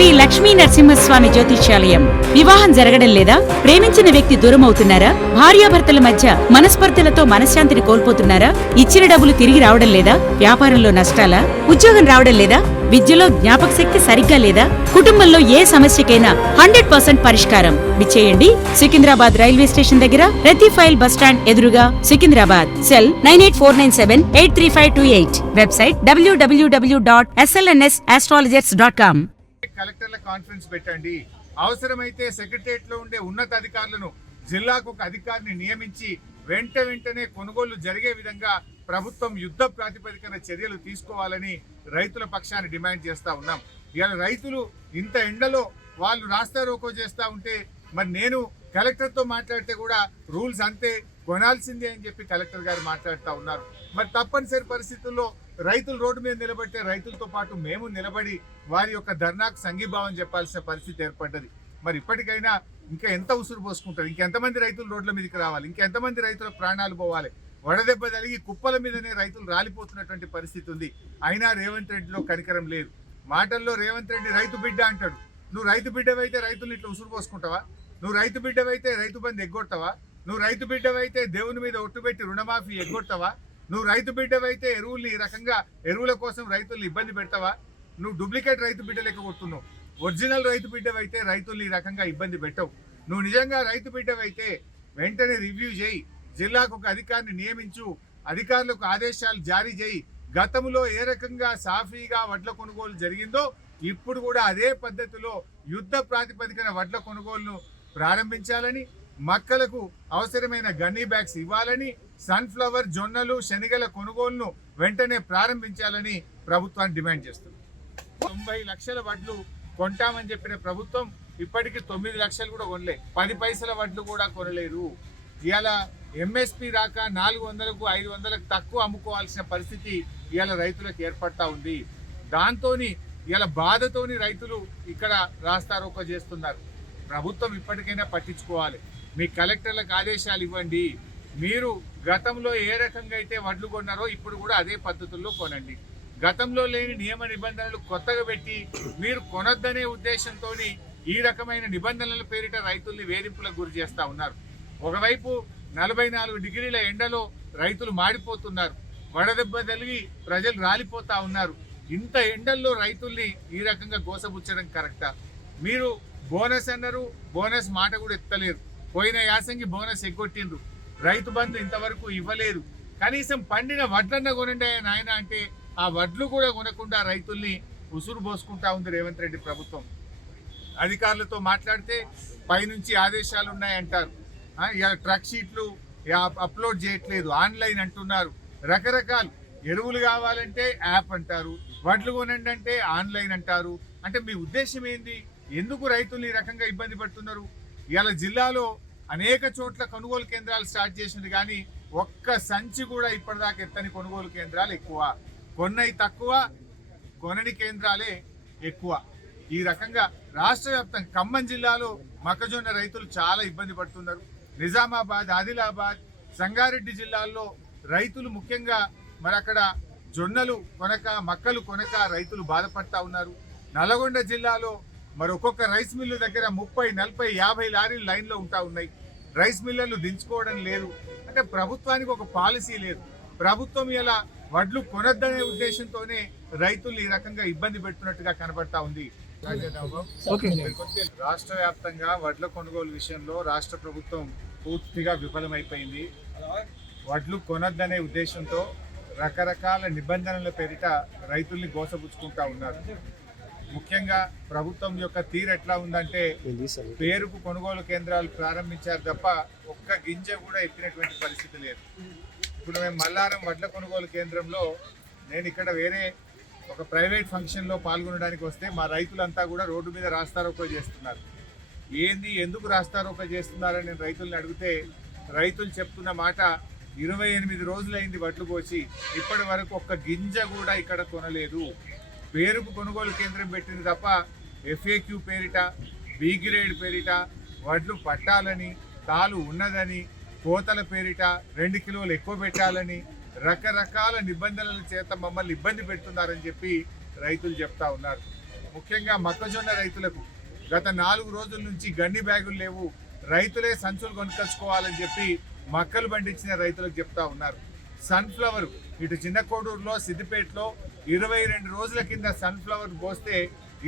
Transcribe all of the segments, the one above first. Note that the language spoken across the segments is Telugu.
శ్రీ లక్ష్మీ నరసింహస్వామి జ్యోతిష్యాలయం. వివాహం జరగడం లేదా? ప్రేమించిన వ్యక్తి దూరం అవుతున్నారా? భార్యాభర్తల మధ్య మనస్పర్ధలతో మనశ్శాంతిని కోల్పోతున్నారా? ఇచ్చిన డబ్బులు తిరిగి రావడం లేదా? వ్యాపారంలో నష్టాలా? ఉద్యోగం రావడం లేదా? విద్యలో జ్ఞాపక శక్తి సరిగ్గా లేదా? కుటుంబంలో ఏ సమస్యకైనా 100% పరిష్కారం. విచ్చేయండి సికింద్రాబాద్ రైల్వే స్టేషన్ దగ్గర రతి ఫైల్ బస్ స్టాండ్ ఎదురుగా, సికింద్రాబాద్. సెల్ 9849783528. Website www.slnsastrologers.com. కలెక్టర్ల కాన్ఫరెన్స్ పెట్టండి. అవసరమైతే సెక్రటరియట్ లో ఉండే ఉన్నత అధికారులను జిల్లాకు ఒక అధికారిని నియమించి వెంటనే కొనుగోలు జరిగే విధంగా ప్రభుత్వం యుద్ధ ప్రాతిపదికన చర్యలు తీసుకోవాలని రైతుల పక్షాన్ని డిమాండ్ చేస్తా ఉన్నాం. ఇవాళ రైతులు ఇంత ఎండలో వాళ్ళు రాస్తా రోకో చేస్తా ఉంటే మరి నేను కలెక్టర్తో మాట్లాడితే కూడా రూల్స్ అంతే కొనాల్సిందే అని చెప్పి కలెక్టర్ గారు మాట్లాడుతూ ఉన్నారు. మరి తప్పనిసరి పరిస్థితుల్లో రైతులు రోడ్డు మీద నిలబడితే రైతులతో పాటు మేము నిలబడి వారి యొక్క ధర్నాకు సంఘీభావం చెప్పాల్సిన పరిస్థితి ఏర్పడ్డది. మరి ఇప్పటికైనా ఇంకా ఎంత ఉసురు పోసుకుంటారు? ఇంకెంతమంది రైతులు రోడ్ల మీదకి రావాలి? ఇంకెంతమంది రైతుల ప్రాణాలు పోవాలి? వడదెబ్బ తగిలి కుప్పల మీదనే రైతులు రాలిపోతున్నటువంటి పరిస్థితి ఉంది. అయినా రేవంత్ రెడ్డిలో కనికరం లేదు. మాటల్లో రేవంత్ రెడ్డి రైతు బిడ్డ అంటాడు. నువ్వు రైతు బిడ్డవైతే రైతులు ఇట్లా ఉసురు పోసుకుంటావా? నువ్వు రైతు బిడ్డవైతే రైతు బంధు ఎగ్గొడతావా? నువ్వు రైతు బిడ్డవైతే దేవుని మీద ఒట్టుబెట్టి రుణమాఫీ ఎగ్గొడతావా? నువ్వు రైతు బిడ్డవైతే ఎరువుల్ని ఈ రకంగా ఎరువుల కోసం రైతుల్ని ఇబ్బంది పెడతావా? నువ్వు డూప్లికేట్ రైతు బిడ్డ లెక్క కొడుతున్నావు. ఒరిజినల్ రైతు బిడ్డవైతే రైతుల్ని ఈ రకంగా ఇబ్బంది పెట్టవు. నువ్వు నిజంగా రైతు బిడ్డవైతే వెంటనే రివ్యూ చేయి, జిల్లాకు ఒక అధికారిని నియమించు, అధికారులకు ఆదేశాలు జారీ చేయి. గతంలో ఏ రకంగా సాఫీగా వడ్ల కొనుగోలు జరిగిందో ఇప్పుడు కూడా అదే పద్ధతిలో యుద్ధ ప్రాతిపదికన వడ్ల కొనుగోలును ప్రారంభించాలని, మక్కలకు అవసరమైన గన్నీ బ్యాగ్స్ ఇవ్వాలని, సన్ఫ్లవర్, జొన్నలు, శనగల కొనుగోలును వెంటనే ప్రారంభించాలని ప్రభుత్వాన్ని డిమాండ్ చేస్తుంది. 90 లక్షల వడ్లు కొంటామని చెప్పిన ప్రభుత్వం ఇప్పటికీ 9 లక్షలు కూడా కొనలే. 10 పైసల వడ్లు కూడా కొనలేరు. ఇవాళ ఎంఎస్పి రాక 400కు 500కు తక్కువ అమ్ముకోవాల్సిన పరిస్థితి ఇవాళ రైతులకు ఏర్పడతా ఉంది. దాంతో ఇవాళ బాధతోని రైతులు ఇక్కడ రాస్తారోకో చేస్తున్నారు. ప్రభుత్వం ఇప్పటికైనా పట్టించుకోవాలి. మీ కలెక్టర్లకు ఆదేశాలు ఇవ్వండి. మీరు గతంలో ఏ రకంగా అయితే వడ్లు కొన్నారో ఇప్పుడు కూడా అదే పద్ధతుల్లో కొనండి. గతంలో లేని నియమ నిబంధనలు కొత్తగా పెట్టి మీరు కొనొద్దనే ఉద్దేశంతో ఈ రకమైన నిబంధనల పేరిట రైతుల్ని వేధింపులకు గురి చేస్తూ ఉన్నారు. ఒకవైపు 44 డిగ్రీల ఎండలో రైతులు మాడిపోతున్నారు. వడదెబ్బ తగిలి ప్రజలు రాలిపోతా ఉన్నారు. ఇంత ఎండల్లో రైతుల్ని ఈ రకంగా గోసబుచ్చడం కరెక్టా? మీరు బోనస్ అన్నారు, బోనస్ మాట కూడా ఎత్తలేరు. పోయిన యాసంగి బోనస్ ఎగ్గొట్టిండ్రు. రైతు బంధు ఇంతవరకు ఇవ్వలేదు. కనీసం పండిన వడ్లన్న కొనండి నాయన అంటే ఆ వడ్లు కూడా కొనకుండా రైతుల్ని ఉసురు పోసుకుంటా ఉంది రేవంత్ రెడ్డి ప్రభుత్వం. అధికారులతో మాట్లాడితే పైనుంచి ఆదేశాలు ఉన్నాయంటారు. ట్రక్ షీట్లు అప్లోడ్ చేయట్లేదు, ఆన్లైన్ అంటున్నారు. రకరకాలు ఎరువులు కావాలంటే యాప్ అంటారు, వడ్లు కొనండి అంటే ఆన్లైన్ అంటారు. అంటే మీ ఉద్దేశం ఏంది? ఎందుకు రైతులు ఈ రకంగా ఇబ్బంది పడుతున్నారు? ఇవాళ జిల్లాలో అనేక చోట్ల కొనుగోలు కేంద్రాలు స్టార్ట్ చేసింది, కానీ ఒక్క సంచి కూడా ఇప్పటిదాకా ఎత్తని కొనుగోలు కేంద్రాలు ఎక్కువ, కొన్నవి తక్కువ, కొనని కేంద్రాలే ఎక్కువ. ఈ రకంగా రాష్ట్ర వ్యాప్తంగా ఖమ్మం జిల్లాలో మొక్కజొన్న రైతులు చాలా ఇబ్బంది పడుతున్నారు. నిజామాబాద్, ఆదిలాబాద్, సంగారెడ్డి జిల్లాల్లో రైతులు ముఖ్యంగా మరి అక్కడ జొన్నలు కొనక, మక్కలు కొనక రైతులు బాధపడతా ఉన్నారు. నల్గొండ జిల్లాలో మరి ఒక్కొక్క రైస్ మిల్లు దగ్గర 30, 40, 50 లారీలు లైన్లో ఉంటా ఉన్నాయి. రైస్ మిల్లర్లు దించుకోవడం లేదు. అంటే ప్రభుత్వానికి ఒక పాలసీ లేదు. ప్రభుత్వం ఇలా వడ్లు కొనొద్దనే ఉద్దేశంతోనే రైతులు ఈ రకంగా ఇబ్బంది పెడుతున్నట్టుగా కనబడతా ఉంది. రాష్ట్ర వ్యాప్తంగా వడ్ల కొనుగోలు విషయంలో రాష్ట్ర ప్రభుత్వం పూర్తిగా విఫలమైపోయింది. వడ్లు కొనొద్దనే ఉద్దేశంతో రకరకాల నిబంధనల పేరిట రైతుల్ని గోసపుచ్చుకుంటా ఉన్నారు. ముఖ్యంగా ప్రభుత్వం యొక్క తీరు ఎట్లా ఉందంటే పేరుకు కొనుగోలు కేంద్రాలు ప్రారంభించారు తప్ప ఒక్క గింజ కూడా ఎత్తినటువంటి పరిస్థితి లేదు. ఇప్పుడు మేము మల్లారం వడ్ల కొనుగోలు కేంద్రంలో నేను ఇక్కడ వేరే ఒక ప్రైవేట్ ఫంక్షన్లో పాల్గొనడానికి వస్తే మా రైతులంతా కూడా రోడ్డు మీద రాస్తారోకో చేస్తున్నారు. ఏంది, ఎందుకు రాస్తారోకో చేస్తున్నారని నేను రైతుల్ని అడిగితే రైతులు చెప్తున్న మాట 28 రోజులైంది వడ్లు కోసి, ఇప్పటి వరకు ఒక్క గింజ కూడా ఇక్కడ కొనలేదు. పేరుకు కొనుగోలు కేంద్రం పెట్టింది తప్ప FAQ పేరిట, బి గ్రేడ్ పేరిట వడ్లు పట్టాలని, తాలు ఉన్నదని, కోతల పేరిట 2 కిలోలు ఎక్కువ పెట్టాలని రకరకాల నిబంధనల చేత మమ్మల్ని ఇబ్బంది పెడుతున్నారని చెప్పి రైతులు చెప్తా ఉన్నారు. ముఖ్యంగా మొక్కజొన్న రైతులకు గత 4 రోజుల నుంచి గన్ని బ్యాగులు లేవు, రైతులే సంచులు కొనుక్కొచ్చుకోవాలని చెప్పి మక్కలు పండించిన రైతులకు చెప్తా ఉన్నారు. సన్ఫ్లవర్ ఇటు చిన్నకోడూరులో, సిద్దిపేటలో 22 రోజుల కింద సన్ఫ్లవర్ పోస్తే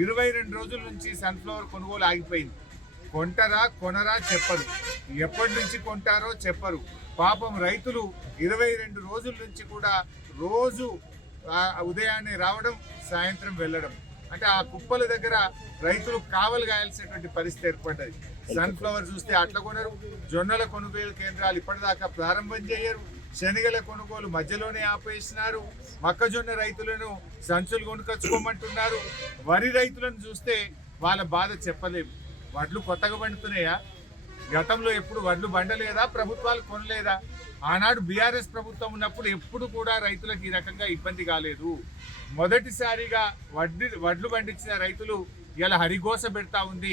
22 రోజుల నుంచి సన్ఫ్లవర్ కొనుగోలు ఆగిపోయింది. కొంటారా కొనరా చెప్పరు, ఎప్పటి నుంచి కొంటారో చెప్పరు. పాపం రైతులు 22 రోజుల నుంచి కూడా రోజు ఉదయాన్నే రావడం, సాయంత్రం వెళ్ళడం, అంటే ఆ కుప్పల దగ్గర రైతులు కావలు గాయాల్సినటువంటి పరిస్థితి ఏర్పడ్డది. సన్ఫ్లవర్ చూస్తే అట్లా కొనరు, జొన్నల కొనుగోలు కేంద్రాలు ఇప్పటిదాకా ప్రారంభం చేయరు, శనగల కొనుగోలు మధ్యలోనే ఆపేసినారు, మొక్కజొన్న రైతులను సంచులు కొనుకొచ్చుకోమంటున్నారు. వరి రైతులను చూస్తే వాళ్ళ బాధ చెప్పలేము. వడ్లు కొత్తగా పండుతున్నాయా? గతంలో ఎప్పుడు వడ్లు బండలేదా? ప్రభుత్వాలు కొనలేదా? ఆనాడు బీఆర్ఎస్ ప్రభుత్వం ఉన్నప్పుడు ఎప్పుడు కూడా రైతులకు ఈ రకంగా ఇబ్బంది కాలేదు. మొదటిసారిగా వడ్లు పండించిన రైతులు ఇలా హరిగోస పెడతా ఉంది.